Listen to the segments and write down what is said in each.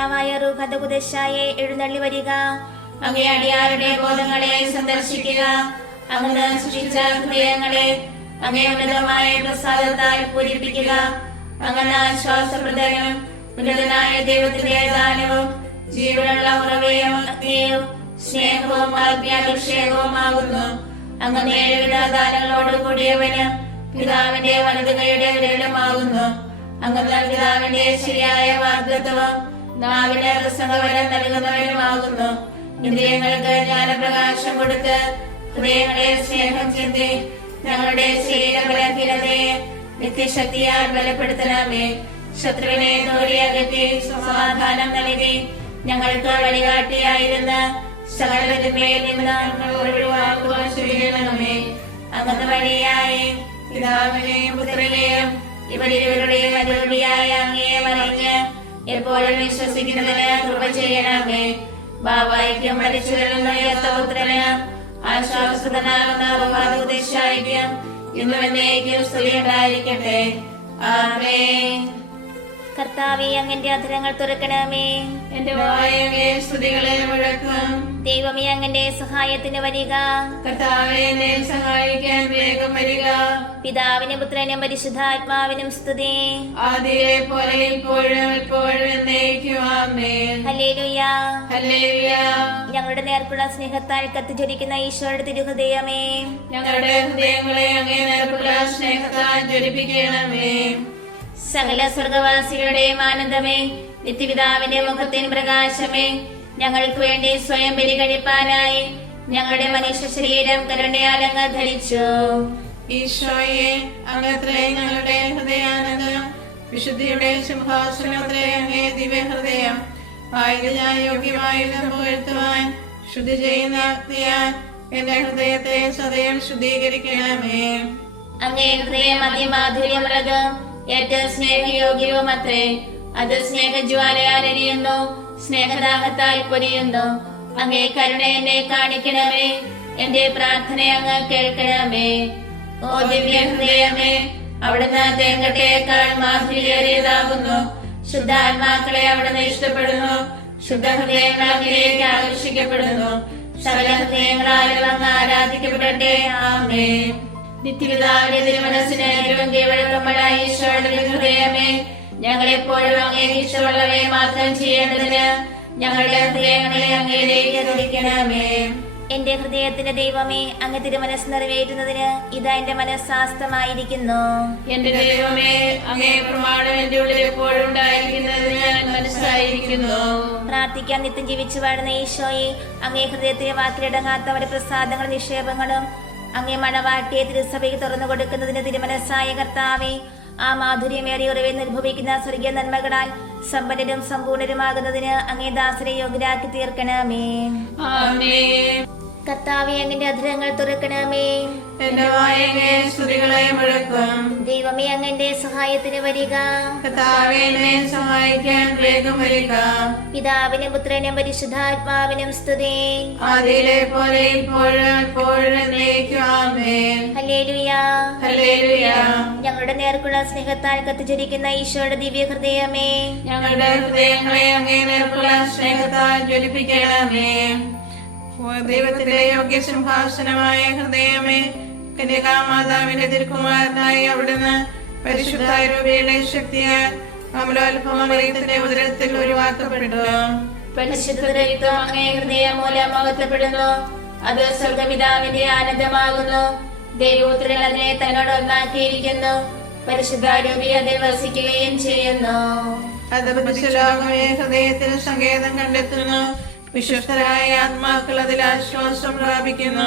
കർത്താവായ റുഹദകുദേശായെ എഴുന്നള്ളി വരിക അങ്ങേ അടിയാരുടെ ബോധങ്ങളെ സന്ദർശിക്കുക അങ്ങനെ സൃഷ്ടിച്ച ഹൃദയങ്ങളെ അങ്ങേ ഉന്നതമായ പ്രസാദത്താൽ പൂരിപ്പിക്കുക അങ്ങനെ ശ്വാസപ്രദനം ഉന്നതനായ ദൈവത്തിന്റെ ദാനവും ജീവനുള്ള ഉറവയും സ്നേഹവും ആത്മീയാഭിഷേകവുമാകുന്നു അങ്ങനെ ഏഴുവിധ ദാനങ്ങളോട് കൂടിയവന് പിതാവിന്റെ വലതുകയുടെ വിരലുമാകുന്നു അങ്ങനെ പിതാവിന്റെ ശരിയായ മാർഗത്വം നാവിന് പ്രസംഗവരം നൽകുന്നവനുമാകുന്നു ഇന്ദ്രിയങ്ങൾക്ക് ജ്ഞാനപ്രകാശം കൊടുത്ത് ഹൃദയങ്ങളെ സ്നേഹം ചിന്തി ഞങ്ങളുടെ ശരീരബലഹീനതയെ നിത്യശക്തിയാൽ ബലപ്പെടുത്തണമേ ശത്രുവിനെ ദൂരെ അകറ്റി സമാധാനം നൽകി ഞങ്ങൾക്ക് വഴികാട്ടിയായിരുന്ന സകലതിന്മേൽ നിന്ന് ഒഴിവാക്കുവാൻ സ്വീകരണമേ അങ്ങനെ വഴിയായി പിതാവിനെയും പുത്രനെയും ഇവരിവരുടെയും അതിർത്തിയായ അങ്ങയെ മറിഞ്ഞ് എപ്പോഴും വിശ്വസിക്കുന്നതിന് കൃപ ചെയ്യണമേ ബാബായിക്കും മരിച്ചു വരുന്ന യത്തപുത്രന് ആശ്വാസനാകുന്ന ബഹാദുദ്ദേശായിക്കും ഇന്നും എന്നേക്കും സ്ത്രീ ഉണ്ടായിരിക്കട്ടെ ആമേ കർത്താവെ അങ്ങന്റെ അധരങ്ങൾ തുറക്കണമേ എന്റെ വായവേ സ്തുതികളെ മുഴക്കം ദൈവമേ അങ്ങന്റെ സഹായത്തിന് വരിക കർത്താവെ എന്നെ സഹായിക്കാൻ വേഗം വരിക പിതാവിനും പുത്രനും പരിശുദ്ധാത്മാവിനും സ്തുതി ആദിയിലെ പോലെ ഇപ്പോഴും ഇപ്പോഴും ആമേൻ ഹല്ലേലൂയ ഹല്ലേലൂയ ഞങ്ങളുടെ നേർക്കുള്ള സ്നേഹത്താൽ കത്തിജ്വലിക്കുന്ന ഈശോയുടെ തിരുഹൃദയമേ ഞങ്ങളുടെ ഹൃദയങ്ങളെ അങ്ങേ നേർക്കുള്ള സ്നേഹത്താൽ ജ്വലിപ്പിക്കണമേ സകല സ്വർഗവാസികളുടെയും ആനന്ദമേ നിത്യപിതാവിന്റെ മുഖത്തിൻ പ്രകാശമേ ഞങ്ങൾക്ക് വേണ്ടി സ്വയം ബലികഴിപ്പാനായി ഞങ്ങളുടെ മനുഷ്യ ശരീരം കരുണയാലങ്ങ് ധരിച്ചു ഈശോയെ അകത്രേ ഞങ്ങളുടെ ഹൃദയാനന്ദം വിശുദ്ധിയുടെ സിംഹാസനത്രേ അങ്ങേ ദിവ്യഹൃദയം ആയതിനാൽ യോഗ്യമായിരുന്നു പുകഴ്ത്തുവാൻ ശുദ്ധി ചെയ്യുന്ന അഗ്നിയാൽ എന്റെ ഹൃദയത്തെ സദയം ശുദ്ധീകരിക്കണമേ അങ്ങേ ഹൃദയം അതിമാധുര്യമുള്ളത് ഏറ്റവും സ്നേഹയോഗ്യവുമത്രേ അത് സ്നേഹജ്വാലയാലരിയുന്നു സ്നേഹദാഹത്താൽ പൊരിയുന്നു അങ്ങേ കരുണ എന്നെ കാണിക്കണമേ എന്റെ പ്രാർത്ഥന അങ്ങ് കേൾക്കണമേ ഓ ദിവ്യ ഹൃദയമേ അവിടുന്ന് തേങ്കട്ടയേക്കാൾ മാധുര്യേറിയതാകുന്നു ശുദ്ധാത്മാക്കളെ ആത്മാക്കളെ അവിടുന്ന് ഇഷ്ടപ്പെടുന്നു ശുദ്ധ ഹൃദയങ്ങൾ അങ്ങിലേക്ക് ആകർഷിക്കപ്പെടുന്നു സകല ഹൃദയങ്ങളാലും അങ്ങ് ആരാധിക്കപ്പെടട്ടെ ആമേ ഹൃദയമേ ഞങ്ങളെപ്പോഴും ഞങ്ങളുടെ ഹൃദയങ്ങളെ എന്റെ ഹൃദയത്തിന്റെ ദൈവമേ അങ്ങ് തിരുമനസ് നിറവേറ്റുന്നതിന് ഇതാ എന്റെ മനസ്സാസ്തമായിരിക്കുന്നു എന്റെ ദൈവമേ അങ്ങേ പ്രമാണം എന്റെ ഉള്ളിൽ എപ്പോഴും ഉണ്ടായിരിക്കുന്നതിന് ഞാൻ മനസ്സായിരിക്കുന്നു പ്രാർത്ഥിക്കാൻ നിത്യം ജീവിച്ചു വാഴുന്ന ഈശോയെ അങ്ങേ ഹൃദയത്തിലെ വാക്കിലിടങ്ങാത്ത പ്രസാദങ്ങളും നിക്ഷേപങ്ങളും അങ്ങേ മണവാട്ടിയെ തിരുസഭയ്ക്ക് തുറന്നു കൊടുക്കുന്നതിന് തിരുമനസ്സായ കർത്താവേ ആ മാധുര്യമേറിയ ഉറവെ നിർഭവിക്കുന്ന സ്വർഗീയ നന്മകളാൽ സമ്പന്നരും സമ്പൂർണരുമാകുന്നതിന് അങ്ങേ ദാസരെ യോഗ്യരാക്കി തീർക്കണമേ കർത്താവെ അങ്ങന്റെ അധരങ്ങൾ തുറക്കണമേ എന്റെ വായങ്ങേ സ്തുതികളെ മുഴക്കും ദൈവമേ അങ്ങന്റെ സഹായത്തിന് വരിക കർത്താവെ എന്നെ സഹായിക്കാൻ വേഗം വരിക പിതാവിനും പുത്രനും പരിശുദ്ധാത്മാവിനും സ്തുതി അതിലെ പോലെ ഇപ്പോഴും എപ്പോഴും ഞങ്ങളുടെ നേർക്കുള്ള സ്നേഹത്താൽ കത്തിച്ചിരിക്കുന്ന ഈശോയുടെ ദിവ്യ ഹൃദയമേ ഞങ്ങളുടെ ഹൃദയങ്ങളെ അങ്ങേ നേർക്കുള്ള സ്നേഹത്താൽ ജ്വലിപ്പിക്കണമേ ദൈവത്തിന്റെ യോഗ്യ സിംഹാസനമായ ഹൃദയമേ കന്യകാമാതാവിന്റെ തിരുക്കുമാരനായി അവിടുന്ന് പരിശുദ്ധ രൂപയുടെ ശക്തിയാൽ അമലോത്ഭവമറിയത്തിന്റെ ഉദരത്തിൽ ഒഴിവാക്കപ്പെട്ടു പരിശുദ്ധരക്തം അങ്ങേ ഹൃദയം മൂലം അകത്തപ്പെടുന്നു അത് സ്വർഗപിതാവിന്റെ ആനന്ദമാകുന്നു ദൈവപുത്രൻ അതിനെ തന്നോട് ഒന്നാക്കിയിരിക്കുന്നു പരിശുദ്ധാരൂപി അതിൽ വസിക്കുകയും ചെയ്യുന്നു അത് ഹൃദയത്തിന് സങ്കേതം കണ്ടെത്തുന്നു വിശ്വസ്തരായ ആത്മാക്കൾ അതിൽ ആശ്വാസം പ്രാപിക്കുന്നു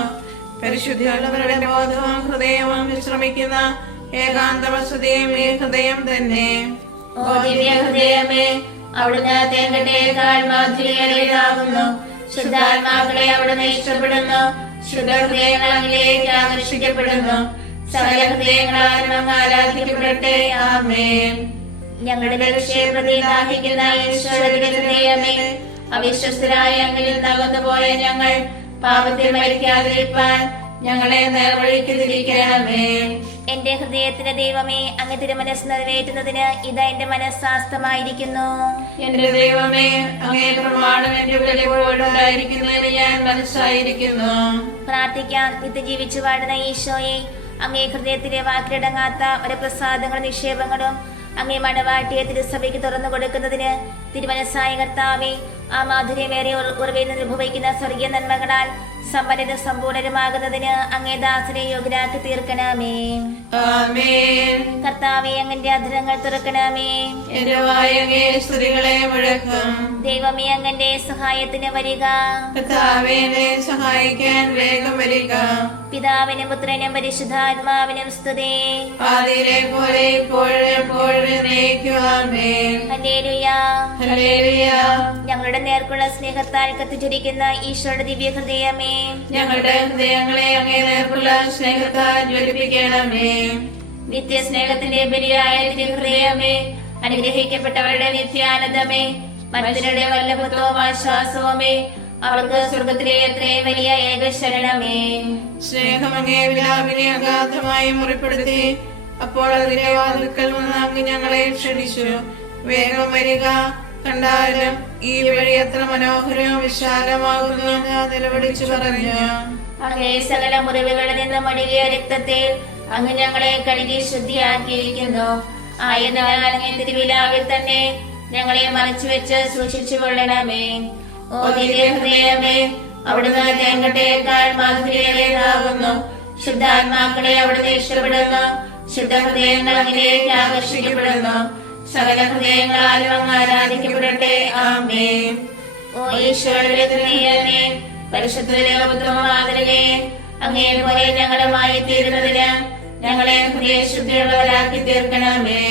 പരിശുദ്ധിയുള്ളവരുടെ ബോധവും ഹൃദയവും വിശ്രമിക്കുന്ന ഏകാന്ത വസതിയും ഈ ഹൃദയം തന്നെ ഓ ഹൃദയമേ അവിടുന്ന് തേങ്ങട്ടേക്കാൾ മാധുര്യതാകുന്നു ശുദ്ധാത്മാക്കളെ അവിടുന്ന് ഇഷ്ടപ്പെടുന്നു ശുദ്ധഹൃദയങ്ങൾ അങ്ങിലേക്ക് ആകർഷിക്കപ്പെടുന്നു സകല ഹൃദയങ്ങളാലും ആരാധിക്കപ്പെടട്ടെ ആമേൻ ഞങ്ങളുടെ വിഷയപ്രതി ദാഹിക്കുന്ന ഈശ്വരയുടെ ഹൃദയമേ അവിശ്വസ്തരായ അങ്ങിൽ തകർന്നു പോയ ഞങ്ങൾ പാപത്തിൽ മരിക്കാതിരിപ്പാൻ ഞങ്ങളെ നേർവഴിക്ക് എന്റെ ഹൃദയത്തിന്റെ ദൈവമേ അങ്ങ് തിരുമനസ് നിറവേറ്റുന്നതിന് ഇതാ എന്റെ മനസ്സാസ്ഥമായിരിക്കുന്നു എന്റെ ദൈവമേ അങ്ങേ പ്രമാണം എന്റെ ഉള്ളിൽ ഞാൻ മനസ്സായിരിക്കുന്നു പ്രാർത്ഥിക്കാം നിത്യ ജീവിച്ചു വാഴുന്ന ഈശോയെ അങ്ങേ ഹൃദയത്തിലെ വാക്കിലടങ്ങാത്ത ഒരു പ്രസാദങ്ങളും നിക്ഷേപങ്ങളും അങ്ങേ മടവാട്ടിയെ തിരുസഭയ്ക്ക് തുറന്നു കൊടുക്കുന്നതിന് തിരുമനസായ കർത്താവെ ആ മാധുര്യമേറെ ഉറവിൽ നിന്ന് സ്വർഗീയ നന്മകളാൽ സമ്പന്നത സമ്പൂർണരുമാകുന്നതിന് അങ്ങേ ദാസനെ യോഗ്യരാക്കി തീർക്കണമേ കർത്താവെ അങ്ങന്റെ അധരങ്ങൾ തുറക്കണമേ ദൈവമേ അങ്ങന്റെ സഹായത്തിന് വരിക സഹായിക്കാൻ വേഗം വരിക പിതാവിനും പുത്രനും പരിശുദ്ധാത്മാവിനും സ്തുതേ പോലെ ഇപ്പോഴും എപ്പോഴും ഞങ്ങളുടെ നേർക്കുള്ള സ്നേഹത്താൽ കത്തിച്ചിരിക്കുന്ന ഈശോയുടെ ദിവ്യ ഹൃദയമേ ഞങ്ങളുടെ ഹൃദയങ്ങളെ അങ്ങേ നേർക്കുള്ള സ്നേഹത്താൽ ജ്വലിപ്പിക്കണമേ നിത്യസ്നേഹത്തിന്റെ ബലിയായ ഹൃദയമേ അനുഗ്രഹിക്കപ്പെട്ടവരുടെ നിത്യാനന്ദമേ മനുഷ്യരുടെ വല്ലഭത്വവും ആശ്വാസവുമേ അവർക്ക് സ്വർഗത്തിലെ എത്രയും വലിയ ഏകശരണമേ സ്നേഹമങ്ങേ വിലാപിനെ അഗാധമായി മുറിപ്പെടുത്തി അപ്പോൾ അതിലെ വാതിൽക്കൽ വന്ന് അങ്ങ് ഞങ്ങളെ ക്ഷണിച്ചു വേഗം വരിക കണ്ടാലും ഈ വഴി എത്ര മനോഹരവും വിശാലമാകുന്നു നിലവിളിച്ചു പറഞ്ഞു അങ്ങേ സകല മുറിവുകളിൽ നിന്ന് മടികിയ രക്തത്തിൽ അങ്ങ് ഞങ്ങളെ കഴുകി ശുദ്ധിയാക്കിയിരിക്കുന്നു ആയതിനാൽ തിരുവിലാവിൽ തന്നെ ഞങ്ങളെ മറച്ചു വെച്ച് സൂക്ഷിച്ചു കൊള്ളണമേ ഓ ഹൃദയമേ അവിടുന്ന് തേങ്കട്ടയേക്കാൾ മാധുര്യതാകുന്നു ശുദ്ധാത്മാക്കളെ അവിടുന്ന് ഇഷ്ടപ്പെടുന്നു ശുദ്ധഹൃദയങ്ങൾ അങ്ങിലേക്ക് ആകർഷിക്കപ്പെടുന്നു സകല ഹൃദയങ്ങളാലും അങ്ങ് ആരാധിക്കപ്പെടട്ടെ ആമേ ഓ ഈശ്വരനെ തുണിയനെ പരിശുദ്ധരെ ഉപദ്രവമാതൃകയെ അങ്ങേ പോലെ ഞങ്ങളുമായി തീരുന്നതിന് ഞങ്ങളെ ശുദ്ധിയുള്ളവരാക്കി തീർക്കണമേ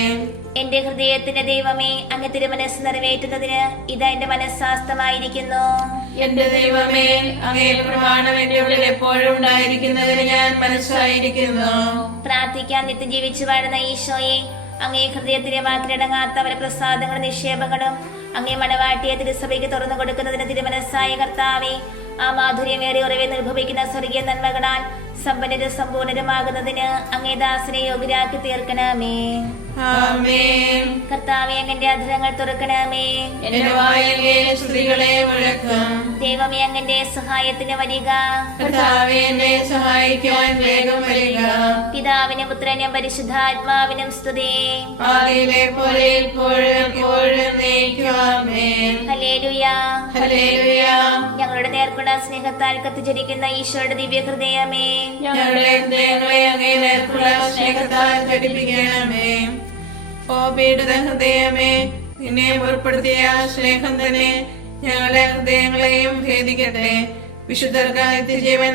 എന്റെ ഹൃദയത്തിന്റെ ദൈവമേ അങ്ങ് തിരുമനസ് നിറവേറ്റുന്നതിന് ഇതാ എന്റെ മനസ്സാസ്തമായിരിക്കുന്നു എന്റെ ദൈവമേ അങ്ങേ പ്രമാണം എന്റെ ഉള്ളിൽ എപ്പോഴും ഉണ്ടായിരിക്കുന്നതിന് ഞാൻ മനസ്സായിരിക്കുന്നു പ്രാർത്ഥിക്കാൻ നിത്യജീവിച്ചു വാഴുന്ന ഈശോയെ അങ്ങേ ഹൃദയത്തിലെ വാക്കിലടങ്ങാത്ത അവരെ പ്രസാദങ്ങളും നിക്ഷേപങ്ങളും അങ്ങേ മണവാട്ടിയെ തിരുസഭയ്ക്ക് തുറന്നു കൊടുക്കുന്നതിന് തിരുമനസ്സായ കർത്താവെ ആ മാധുര്യമേറി ഉറവെ നിർഭവിക്കുന്ന സ്വർഗീയ നന്മകളാൽ സമ്പന്നരും സമ്പൂർണരുമാകുന്നതിന് അങ്ങേ ദാസനെ യോഗ്യരാക്കി തീർക്കണമേ കർത്താവെ അങ്ങന്റെ തുറക്കണമേ ദൈവമേ അങ്ങന്റെ സഹായത്തിന് വരിക എന്നെ സഹായിക്കാൻ വേഗം പിതാവിനും പുത്രനും പരിശുദ്ധാത്മാവിനും സ്തുതി ഞങ്ങളുടെ നേർക്കുള്ള സ്നേഹത്താൽ കത്തിച്ചിരിക്കുന്ന ഈശോയുടെ ദിവ്യ ഹൃദയമേ ഞങ്ങളുടെ ഹൃദയങ്ങളെ അങ്ങേ നേർക്കുള്ള സ്നേഹത്താൽ ഘടിപ്പിക്കണമേ ഓ ഹൃദയമേ നിന്നെ മുറിപ്പെടുത്തിയ സ്നേഹം തന്നെ ഹൃദയങ്ങളെയും ഭേദിക്കട്ടെ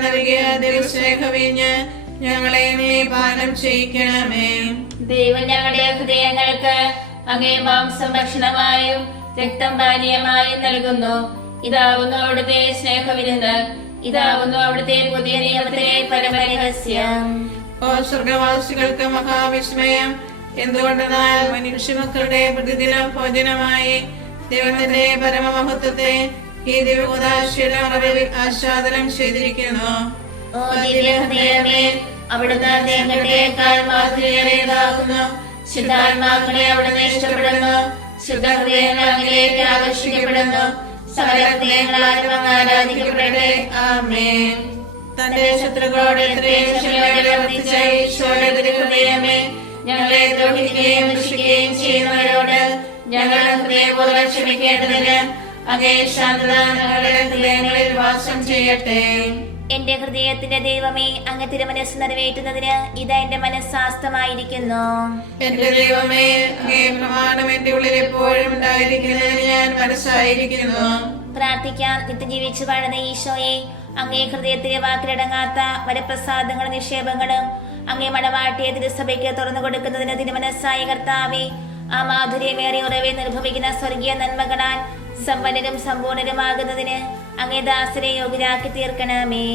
നൽകിയ ഞങ്ങളെ നീ പാനം ചെയ്യിക്കണമേ ദൈവം ഞങ്ങളുടെ ഹൃദയങ്ങൾക്ക് അങ്ങേ മാംസം ഭക്ഷണമായും രക്തം പാനീയമായും നൽകുന്നു ഇതാവുന്നു അവിടുത്തെ സ്നേഹവിരുന്ന് ഇതാവുന്നു അവിടുത്തെ പുതിയ നിയമത്തിലെ പരമരഹസ്യം സ്വർഗവാസികൾക്ക് മഹാവിസ്മയം എന്തുകൊണ്ടെന്നാൽ മനുഷ്യമക്കളുടെ പ്രതിദിനം ഭോജനമായി ദൈവത്തിന്റെ പരമമഹത്വത്തെ ഈ ദിവകൂതാശിയുടെ മറവിൽ ആസ്വാദനം ചെയ്തിരിക്കുന്നു അവിടുന്ന് ഞങ്ങളുടെക്കാൾ മാതൃകയേറേതാകുന്നു ശുദ്ധാത്മാക്കളെ അവിടുന്ന് ഇഷ്ടപ്പെടുന്നു ശുദ്ധഹൃദയങ്ങൾ അങ്ങിലേക്ക് ആകർഷിക്കപ്പെടുന്നു സകലഹൃദയങ്ങൾ ആരാധിക്കപ്പെടട്ടെ ആമേൻ തന്റെ ശത്രുക്കളോട് ഈശ്വരയുടെ ഹൃദയമേ ഞങ്ങളെ ദ്രോഹിക്കുകയും ദുഷിക്കുകയും ചെയ്യുന്നവരോട് ഞങ്ങൾ ഹൃദയപൂർവ്വം ക്ഷമിക്കേണ്ടതിന് അതേ ശാന്തത ഞങ്ങളുടെ ഹൃദയങ്ങളിൽ വാസം ചെയ്യട്ടെ എന്റെ ഹൃദയത്തിന്റെ ദൈവമേ അങ്ങ് തിരുമനസ് നിറവേറ്റുന്നതിന് ഇത് എന്റെ മനസ്സാസ്തമായിരിക്കുന്നു എന്റെ ദൈവമേ അങ്ങേ പ്രമാണം എന്റെ ഉള്ളിൽ എപ്പോഴും ഉണ്ടായിരിക്കുന്നതിന് ഞാൻ മനസ്സായിരിക്കുന്നു പ്രാർത്ഥിക്കാം ജീവിച്ചു വാഴുന്ന ഈശോയെ അങ്ങേ ഹൃദയത്തിലെ വാക്കിലടങ്ങാത്ത വരപ്രസാദങ്ങളും നിക്ഷേപങ്ങളും അങ്ങേ മണവാട്ടിയെ തിരുസഭയ്ക്ക് തുറന്നു കൊടുക്കുന്നതിന് തിരുമനസ്സായ കർത്താവെ ആ മാധുര്യമേറിയ ഉറവെ നിർഭവിക്കുന്ന സ്വർഗീയ നന്മകളാൽ സമ്പന്നരും സമ്പൂർണരുമാകുന്നതിന് അങ്ങേ ദാസരെ യോഗ്യരാക്കി തീർക്കണമേ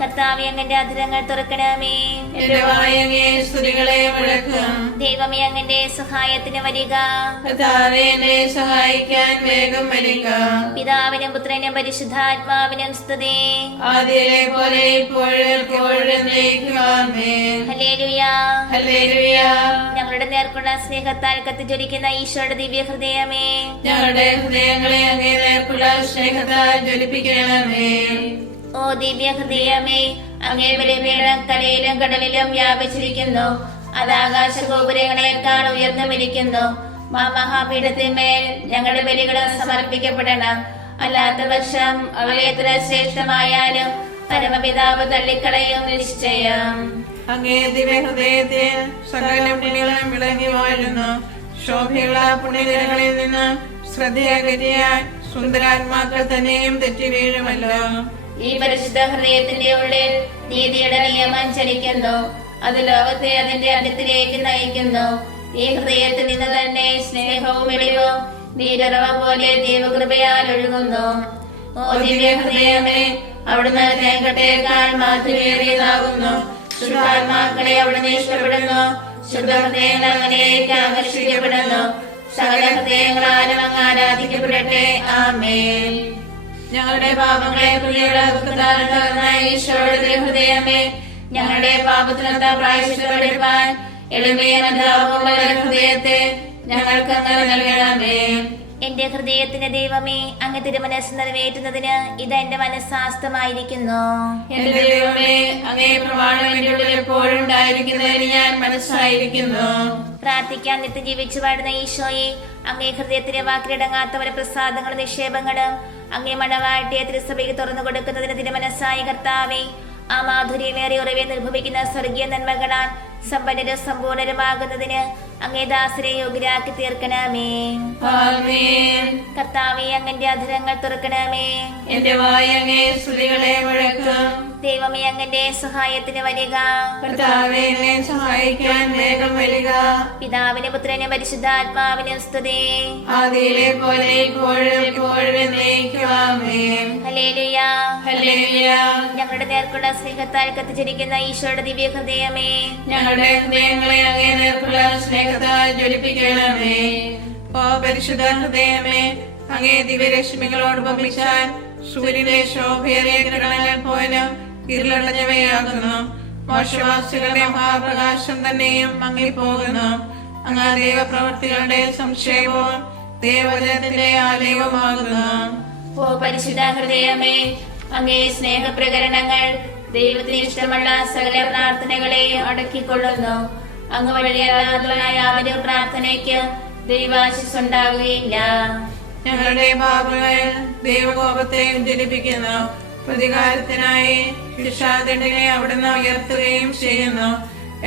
കർത്താവെ അങ്ങന്റെ അധുരങ്ങൾ തുറക്കണമേ ഞങ്ങൾക്കും ദൈവമേ അങ്ങന്റെ സഹായത്തിന് വരിക സഹായിക്കാൻ വേഗം വരിക പിതാവിനും പുത്രനും പരിശുദ്ധാത്മാവിനും സ്തുതി ആദ്യയിലെ പോലെ ഞങ്ങളുടെ നേർക്കുള്ള സ്നേഹത്താൽ കത്തിജ്വലിക്കുന്ന ഈശോയുടെ ദിവ്യ ഹൃദയമേ ഞങ്ങളുടെ ഹൃദയങ്ങളെ അങ്ങേക്കുള്ള സ്നേഹത്താൽ ജ്വലിപ്പിക്കണമേ ഓ ദിവ്യ ഹൃദയമേ അങ്ങേ വലിയ കലയിലും കടലിലും വ്യാപിച്ചിരിക്കുന്നു അതാകാശ ഗോപുരങ്ങളെക്കാൾ ഉയർന്നു വിരിക്കുന്നു മാ മഹാപീഠത്തിന്മേൽ ഞങ്ങളുടെ ബലികളും സമർപ്പിക്കപ്പെടണം അല്ലാത്ത പക്ഷം അവരെ ശ്രേഷ്ഠമായാലും പരമപിതാവ് തള്ളിക്കളയും നിശ്ചയം അങ്ങേ ഹൃദയത്തിൽ സകല പുണ്യങ്ങളും വിളങ്ങി വാഴുന്നു ശോഭയുള്ള പുണ്യനിരകളിൽ നിന്ന് ശ്രദ്ധയകരിയാൻ സുന്ദരാത്മാക്കൾ തന്നെയും തെറ്റി വീഴുമല്ലോ ഈ പരിശുദ്ധ ഹൃദയത്തിന്റെ ഉള്ളിൽ നീതിയുടെ നിയമം ചലിക്കുന്നു അത് ലോകത്തെ അതിന്റെ അടുത്തിലേക്ക് നയിക്കുന്നു ഈ ഹൃദയത്തിൽ നിന്ന് തന്നെ സ്നേഹവും എളിവും നീരളവ പോലെ ദൈവകൃപയാൽ ഒഴുകുന്നു ഓ ഹൃദയമേ അവിടുന്ന് തേങ്കട്ടേക്കാൾ മാധുര്യേറിയതാകുന്നു ശുദ്ധാത്മാക്കളെ അവിടുന്ന് ഇഷ്ടപ്പെടുന്നു ശുദ്ധഹൃദയങ്ങൾ അങ്ങനെയേക്ക് ആകർഷിക്കപ്പെടുന്നു സകല ഹൃദയങ്ങളാലും അങ്ങ് ആരാധിക്കപ്പെടട്ടെ ആമേൻ ഞങ്ങളുടെ പാപങ്ങളെ പുള്ളിയുടെ ഈശോയുടെ ഹൃദയമേ ഞങ്ങളുടെ പാപത്തിനത്ത പ്രായശ്വരമെടുപ്പാൻ എളിമയ ഹൃദയത്തെ ഞങ്ങൾക്ക് നൽകണമേ എന്റെ ഹൃദയത്തിന്റെ ദൈവമേ അങ്ങ് തിരുമനസ് നിറവേറ്റുന്നതിന് ഇത് എന്റെ മനസ്സാസ്തമായിരിക്കുന്നു ദൈവമേ അങ്ങേ എപ്പോഴും ഞാൻ മനസ്സായിരിക്കുന്നു പ്രാർത്ഥിക്കാൻ നിത്യ ജീവിച്ചു പാടുന്ന ഈശോയെ അങ്ങേ ഹൃദയത്തിലെ വാക്കിലിടങ്ങാത്തവരെ പ്രസാദങ്ങളും നിക്ഷേപങ്ങളും അങ്ങേ മണവാട്ടിയ തിരുസഭയ്ക്ക് തുറന്നു കൊടുക്കുന്നതിന് തിരുമനസ്സായ കർത്താവേ ആ മാധുര്യമേറിയ ഉറവെ നിർഭവിക്കുന്ന സ്വർഗീയ നന്മകളാൽ സമ്പന്നരും സമ്പൂർണരുമാകുന്നതിന് അങ്ങേ ദാസരെ യോഗ്യരാക്കി തീർക്കണമേ കർത്താവെ അങ്ങന്റെ അധരങ്ങൾ തുറക്കണമേ എന്റെ വായ അങ്ങേ സ്തുതികളെ മുഴക്കും ദൈവമേ അങ്ങന്റെ സഹായത്തിന് വരിക എന്നെ സഹായിക്കാൻ പിതാവിന് പുത്രന് പരിശുദ്ധാത്മാവിന് ഞങ്ങളുടെ നേർക്കുള്ള സ്നേഹത്താൽ കത്തിച്ചിരിക്കുന്ന ഈശോയുടെ ദിവ്യ ഹൃദയമേ ഞങ്ങളുടെ ഹൃദയങ്ങളെ അങ്ങേ നേർക്കുള്ള സ്നേഹത്താൽ ജ്വലിപ്പിക്കണമേ ഓ പരിശുദ്ധ ഹൃദയമേ അങ്ങേ ദിവ്യരശ്മികളോട് ഉപമിച്ചാൽ സൂര്യനെ ശോഭയേറിയ കിരണങ്ങൾ പോലും ഇരുളടഞ്ഞവയാകുന്നു മോശവാസികളുടെ മഹാപ്രകാശം തന്നെയും മങ്ങിപ്പോകുന്നു അങ്ങ് ദൈവപ്രവൃത്തികളുടെ സംശയവും ദേവജനത്തിന്റെ ആലയവുമാകുന്നു ഓ പരിശുദ്ധ ഹൃദയമേ അങ്ങേ സ്നേഹപ്രകരണങ്ങൾ ദൈവത്തിന് ഇഷ്ടമുള്ള സകല പ്രാർത്ഥനകളെ അടക്കിക്കൊള്ളുന്നു അങ്ങ് വഴി അല്ലാത്തവനായ അവന്റെ പ്രാർത്ഥനയ്ക്ക് ദൈവാശിസ് ഉണ്ടാവുകയില്ല ഞങ്ങളുടെ ഭാവങ്ങൾ ദൈവകോപത്തെ ജനിപ്പിക്കുന്നു പ്രതികാരത്തിനായി ശിക്ഷാദണ്ഡിനെ അവിടുന്ന് ഉയർത്തുകയും ചെയ്യുന്നു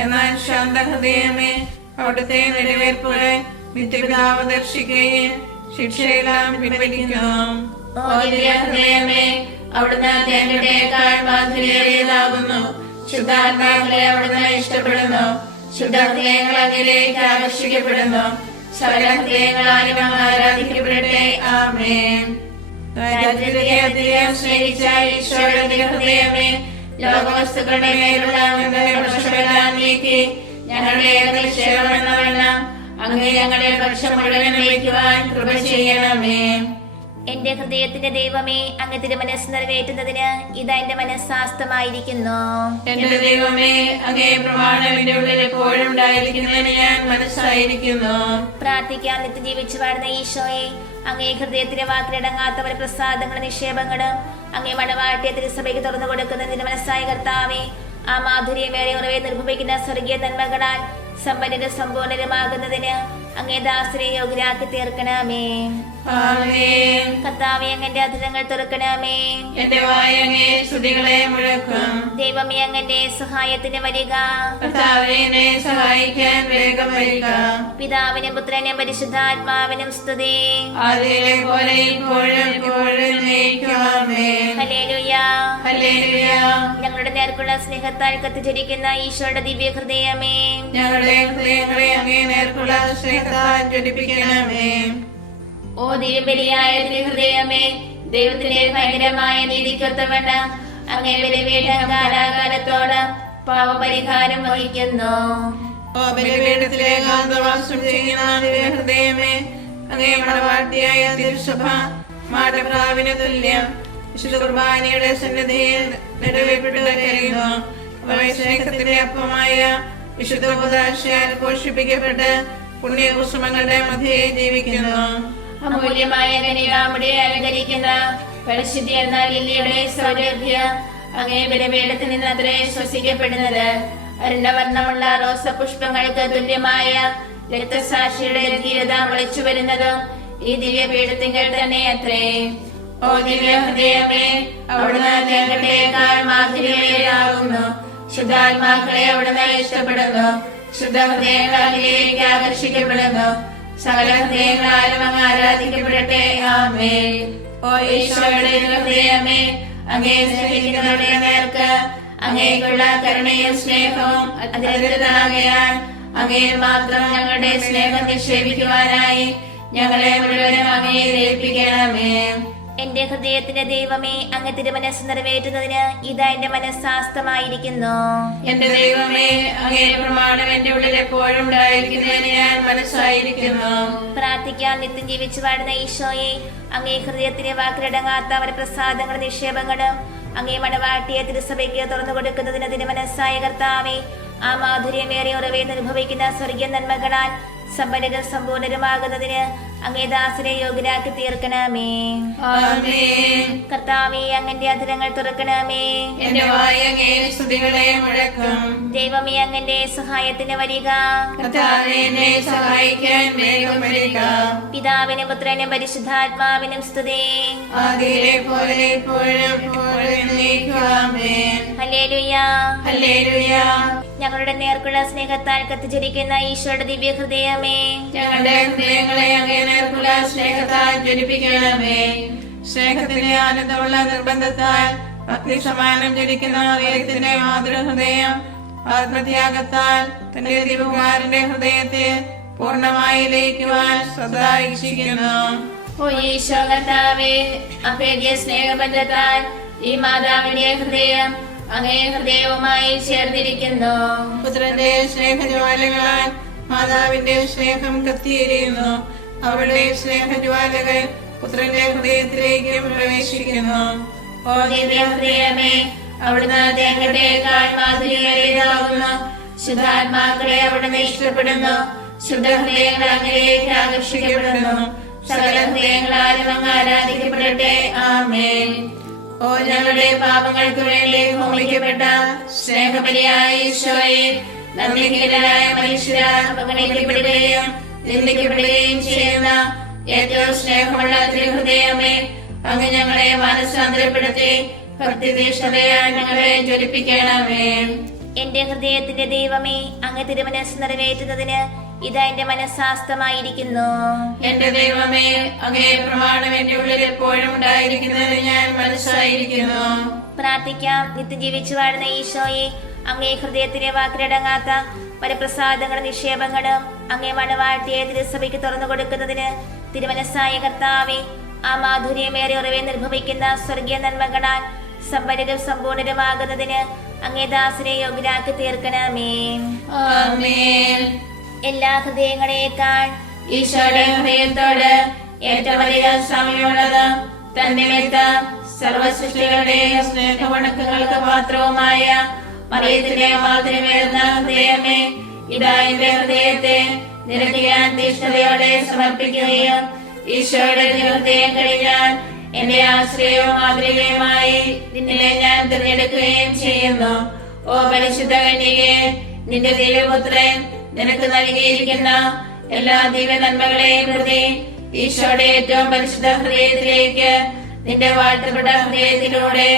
എന്നാൽ ശാന്തഹൃദയമേ അവിടുത്തെ നിലവേർപ്പുകളെ നിത്യപിതാവ് ദർശിക്കുകയും ശിക്ഷയെല്ലാം പിൻവലിക്കുന്നു ഹൃദയമേ അവിടുന്ന് തേങ്ങയുടെക്കാൾ മാധുര്യേറിയതാകുന്നു ശുദ്ധാത്മാക്കളെ അവിടുന്ന് ഇഷ്ടപ്പെടുന്നു ശുദ്ധഹൃദയങ്ങൾ അതിലേക്ക് ആകർഷിക്കപ്പെടുന്നു സകല ഹൃദയങ്ങളാലും ആരാധിക്കപ്പെടട്ടെ ആമേ ഞങ്ങളുടെ ഞങ്ങളെ എന്റെ ഹൃദയത്തിന്റെ ദൈവമേ അങ്ങ് മനസ്സ് നിറവേറ്റുന്നതിന് ഇതാ എന്റെ മനസ്സാസ്തമായിരിക്കുന്നു എന്റെ ദൈവമേ അങ്ങേ പ്രമാണം ഉള്ളിൽ എപ്പോഴും ഉണ്ടായിരിക്കുന്നതിന് ഞാൻ മനസ്സായിരിക്കുന്നു പ്രാർത്ഥിക്കാൻ നിത്യ ജീവിച്ചു പാടുന്ന ഈശോയെ അങ്ങേ ഹൃദയത്തിലെ വാക്കിലടങ്ങാത്തവർ പ്രസാദങ്ങളും നിക്ഷേപങ്ങളും അങ്ങേ മണവാട്ടിയ തിരുസഭയ്ക്ക് തുറന്നു കൊടുക്കുന്ന നിരമനസ്സായ കർത്താവെ ആ മാധുര്യമേറെ ഉറവെ നിർഭവിക്കുന്ന സ്വർഗീയ നന്മകളാൽ സമ്പന്നരും സമ്പൂർണരുമാകുന്നതിന് അങ്ങേത് ആശ്രയയോഗ്യരാക്കി തീർക്കണമേ കർത്താവെ അങ്ങന്റെ അധികങ്ങൾ തുറക്കണമേ എന്റെ വായങ്ങേ ശ്രുതികളെ മുഴക്കും ദൈവമേ അങ്ങന്റെ സഹായത്തിന് വരിക കർത്താവിനെ സഹായിക്കാൻ വേഗം വരിക പിതാവിനും പുത്രനും പരിശുദ്ധാത്മാവിനും സ്തുതി അതിലെ പോലെ ഇപ്പോഴും ഇപ്പോഴും ഞങ്ങളുടെ നേർക്കുള്ള സ്നേഹത്താൽ കത്തിച്ചിരിക്കുന്ന ഈശോയുടെ ദിവ്യ ഹൃദയമേ ഞങ്ങളുടെ ഹൃദയങ്ങളെ അങ്ങേ നേർക്കുള്ള സ്നേഹ രക്തത്താൽ ജ്വലിപ്പിക്കണമേ ഓ ദിവ്യബലിയായ ഹൃദയമേ ദൈവത്തിന്റെ ഭയങ്കരമായ നീതിക്കൊത്തവണ്ണ അങ്ങേവരെ വീട് കാലാകാലത്തോട് പാവപരിഹാരം വഹിക്കുന്നു ഓ ബലിപീഠത്തിലെ കാന്തവാസം ചെയ്യുന്ന ഹൃദയമേ അങ്ങേ മണവാട്ടിയായ തിരുസഭ മാടപ്രാവിന് തുല്യം വിശുദ്ധ കുർബാനയുടെ സന്നിധിയിൽ നിറവേറ്റിട്ട് കരയുന്നു വൈശേഖത്തിന്റെ അപ്പമായ വിശുദ്ധ ഉപദാശയാൽ പോഷിപ്പിക്കപ്പെട്ട് പുണ്യകുസുമങ്ങളുടെ മധ്യയെ ജീവിക്കുന്നു അമൂല്യമായ കനികാമുടെ അലങ്കരിക്കുന്ന പരിശുദ്ധി എന്ന ലില്ലിയുടെ സൗരഭ്യ അങ്ങേ ബലപീഠത്തിൽ നിന്ന് അത്ര ശ്വസിക്കപ്പെടുന്നത് അരുണവർണ്ണമുള്ള റോസപുഷ്പങ്ങൾക്ക് തുല്യമായ രക്തസാക്ഷിയുടെ ധീരത വിളിച്ചു വരുന്നതും ഈ പീഠത്തിങ്കൾ തന്നെ അത്രേ ഓ ദിവ്യ ഹൃദയമേ അവിടുന്ന് ഞങ്ങളുടെക്കാൾ മാധുര്യമേലാകുന്നു ശുദ്ധാത്മാക്കളെ അവിടുന്ന് ഇഷ്ടപ്പെടുന്നു ശുദ്ധ ആകർഷിക്കപ്പെടുന്നു സകല ഹൃദയങ്ങളാലും അങ്ങ് ആരാധിക്കപ്പെടട്ടെ ആമേ ഓ ഈശോയുടെ ഹൃദയമേ അങ്ങേ സ്നേഹിക്കുന്നവരുടെ നേർക്ക് അങ്ങേക്കുള്ള കരുണയും സ്നേഹവും അതിരുതനാകയാൽ അങ്ങേ മാത്രം ഞങ്ങളുടെ സ്നേഹം നിക്ഷേപിക്കുവാനായി ഞങ്ങളെ മുഴുവനും അങ്ങയെ ഏൽപ്പിക്കണമേ എന്റെ ഹൃദയത്തിന്റെ ദൈവമേ അങ്ങ് തിരുമനസ് നിറവേറ്റുന്നതിന് ഇതാ എന്റെ മനസ്സാസ്തമായിരിക്കുന്നു എന്റെ ദൈവമേ അങ്ങേ പ്രമാണം എന്റെ ഉള്ളിൽ എപ്പോഴും ഞാൻ മനസ്സായിരിക്കുന്നു പ്രാർത്ഥിക്കാൻ നിത്യം ജീവിച്ചു വാടുന്ന ഈശോയെ അങ്ങേ ഹൃദയത്തിലെ വാക്കിലടങ്ങാത്ത അവരുടെ പ്രസാദങ്ങളും നിക്ഷേപങ്ങളും അങ്ങേ മണവാട്ടിയെ തിരുസഭയ്ക്ക് തുറന്നു കൊടുക്കുന്നതിന് തിരുമനസ്സായ കർത്താവേ ആ മാധുര്യമേറിയ ഉറവയിൽ അനുഭവിക്കുന്ന സ്വർഗീയ നന്മകളാൽ സമ്പന്നരും സമ്പൂർണരുമാകുന്നതിന് അങ്ങേദാസരെ യോഗ്യരാക്കി തീർക്കണമേ കർത്താവെ അങ്ങന്റെ അധരങ്ങൾ തുറക്കണമേ ദൈവമേ അങ്ങന്റെ സഹായത്തിന് വരിക എന്നെ സഹായിക്കാൻ പിതാവിനും പുത്രനും പരിശുദ്ധാത്മാവിനും സ്തുതി അതിലെ പോലെ ഞങ്ങളുടെ നേർക്കുള്ള സ്നേഹത്താൽ കത്തിച്ചരിക്കുന്ന ഈശോയുടെ ദിവ്യ ഹൃദയമേ ഞങ്ങളുടെ ഹൃദയങ്ങളെ അങ്ങേ നേർക്കുള്ള സ്നേഹത്താൽ ജ്വലിപ്പിക്കണമേ സ്നേഹത്തിന്റെ ആനന്ദമുള്ള നിർബന്ധത്താൽ ഭക്തി സമാനം ജ്വലിക്കുന്ന അദ്ദേഹത്തിന്റെ മാതൃഹൃദയം ആത്മത്യാഗത്താൽ തന്റെ ദിവകുമാരന്റെ ഹൃദയത്തെ പൂർണ്ണമായി ലയിക്കുവാൻ സദാ ഈക്ഷിക്കുന്നു ഓ ഈശോ കർത്താവേ അഭേദ്യ സ്നേഹബന്ധത്താൽ ഈ മാതാവിന്റെ ഹൃദയം അങ്ങേ ഹൃദയവുമായി ചേർന്നിരിക്കുന്നു പുത്രന്റെ സ്നേഹജ്വാലകളാൽ മാതാവിന്റെ സ്നേഹം കത്തിയെരിയുന്നു അവളുടെ സ്നേഹജ്വാലകൾ പുത്രന്റെ ഹൃദയത്തിലേക്ക് പ്രവേശിക്കുന്നു ഓ ദിവ്യ ഹൃദയമേ അവിടുന്ന് അദ്ദേഹത്തെക്കാൾ മാധുര്യതാകുന്നു ശുദ്ധാത്മാക്കളെ അവിടുന്ന് ഇഷ്ടപ്പെടുന്നു ഹൃദയങ്ങൾ അങ്ങിലേക്ക് ആകർഷിക്കപ്പെടുന്നു സകല ഹൃദയങ്ങളാലും അങ്ങ് ആരാധിക്കപ്പെടട്ടെ ആമേൻ ഓ ഞങ്ങളുടെ പാപങ്ങൾക്ക് വേണ്ടി ഹോമിക്കപ്പെട്ട സ്നേഹപരിയായ ഈശോയെ നന്ദിഹീനരായ മനുഷ്യര അപഗണിക്കപ്പെടുകയും നിന്ദിക്കപ്പെടുകയും ചെയ്യുന്ന ഏറ്റവും സ്നേഹമുള്ള തിരുഹൃദയമേ അങ്ങ് ഞങ്ങളെ മാനസാന്തരപ്പെടുത്തി ഭക്തിദീക്ഷതയാ ഞങ്ങളെ ജ്വലിപ്പിക്കണമേ എന്റെ ഹൃദയത്തിന്റെ ദൈവമേ അങ്ങ് തിരുമനസ് നിറവേറ്റുന്നതിന് ഇതാ എന്റെ മനസ്സാസ്തമായിരിക്കുന്നു എന്റെ ദൈവമേ അങ്ങേ പ്രമാണം എന്റെ ഉള്ളിൽ എപ്പോഴും ഉണ്ടായിരിക്കുന്നത് ഞാൻ മനസ്സായിരിക്കുന്നു പ്രാർത്ഥിക്കാം നിത്യം ജീവിച്ചു വാഴുന്ന ഈശോയെ അങ്ങേ ഹൃദയത്തിലെ വാക്കിലടങ്ങാത്ത പരപ്രസാദങ്ങളും നിക്ഷേപങ്ങളും അങ്ങേ മണവാഴ്ത്തിയെ തിരുസഭയ്ക്ക് തുറന്നു കൊടുക്കുന്നതിന് തിരുമനസ്സായ കർത്താവെ ആ മാധുര്യമേറെ ഉറവെ നിർഭവിക്കുന്ന സ്വർഗീയ നന്മകളാൽ സമ്പന്നരും സമ്പൂർണരുമാകുന്നതിന് അങ്ങേ ദാസനെ യോഗ്യരാക്കി തീർക്കണമേ ആമേൻ എല്ലാ ഹൃദയങ്ങളെക്കാൾ ഈശോയുടെ ഹൃദയത്തോട് ഏറ്റവും അധികം സമയമുള്ളത് മേത്ത സർവസൃഷ്ടികളുടെ സ്നേഹവണക്കങ്ങൾക്ക് പാത്രവുമായ മറിയത്തിന്റെ മാതൃമേർന്ന ഹൃദയമേ ഇതാ എന്റെ ഹൃദയത്തെ നിനക്ക് ഞാൻ തീഷ്ണതയോടെ സമർപ്പിക്കുകയും ഈശോയുടെ ഹൃദയം കഴിഞ്ഞാൽ എന്റെ ആശ്രയവും മാതൃകയുമായി നിന്നെ ഞാൻ തിരഞ്ഞെടുക്കുകയും ചെയ്യുന്നു ഓ പരിശുദ്ധ കന്യകെ നിന്റെ ദൈവപുത്രൻ നിനക്ക് നൽകിയിരിക്കുന്ന എല്ലാ ദിവ്യ നന്മകളെയും പ്രതി ഈശോയുടെ ഏറ്റവും പരിശുദ്ധ ഹൃദയത്തിലേക്ക് നിന്റെ വാഴ്ത്തപ്പെട്ട ഹൃദയത്തിലൂടെ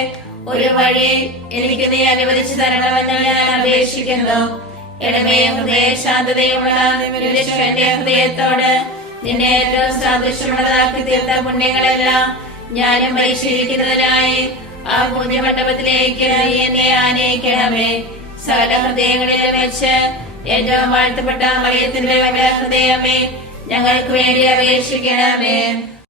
ഒരു വഴി എനിക്ക് നീ അനുവദിച്ചു തരണമെന്ന് ഞാൻ അപേക്ഷിക്കുന്നു എടമേ ഹൃദയശാന്തതയുള്ള ഹൃദയത്തോട് നിന്നെ ഏറ്റവും സാദൃശ്യമുള്ളതാക്കി തീർത്ത പുണ്യങ്ങളെല്ലാം ഞാനും പരിശീലിക്കുന്നതിനായി ആ പുണ്യമണ്ഡപത്തിലേക്ക് നീ എന്നെ ആനയിക്കണമേ സകല ഹൃദയങ്ങളിലും വെച്ച് ഏറ്റവും വാഴ്ത്തപ്പെട്ട മറിയത്തിന്റെ ഞങ്ങൾക്ക് വേണ്ടി അപേക്ഷിക്കണമേ